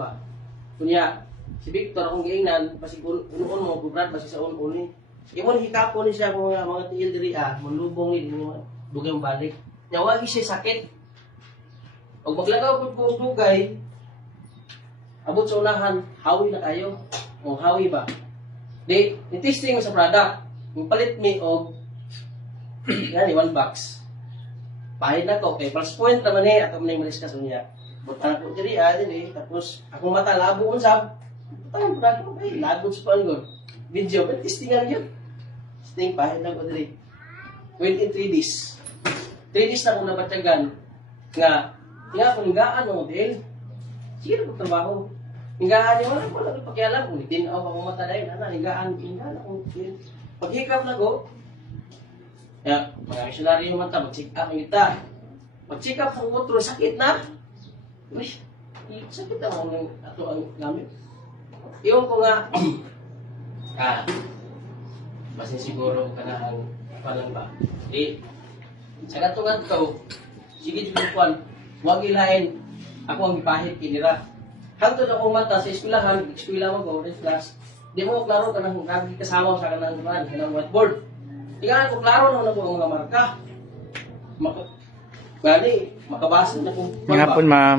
ba? Kunya, si Victor akong giingnan, basi unon mo, bubrad, basi sa unon ni. Sige mo, hikapon ni siya kung mga tiil diri manlubong ni, dugay ang balik. Nyawa siya sakit. Pag maglagaw po dugay, abot sa unahan, hawi na kayo. O hawi ba? Di, testing mo sa product. Yung palit mi og yan, 1 box. Pahit na to, kay plus point naman eh, ato man yung mariskas niya. Butan ko diri, tapos akong mata labo unsab. Butan ko kay lagot sa panggon. Video, but testingan yun. Testing pahit na ko diri. Within 3 days. 3 days na akong nabatyagan nga kung gaan mo, dahil sige na kong trabaho. Hinggaan niya, wala ko pakialam. Kung tinaw ako mata dahil, hinggaan ako. Paghikap na ko, mga missionary naman ta, mag-check up ng kita. Mag-check up ng motor, sakit na. Uy, sakit na ako ato ang gamit. Iyon ko nga, basin siguro ka na ang palang ba. Di, sa katungan ko, sige dito huwag ilain, ako ang ipahit kinira. Hangtod akong mata sa eskwelahan, eskwela mo ko, red class, di mo klaro ka ng kasama sa kanang whiteboard. Tingnan ko klaro naman ako ang mga marka. Gani, makabasa na kung Nga po, ma'am.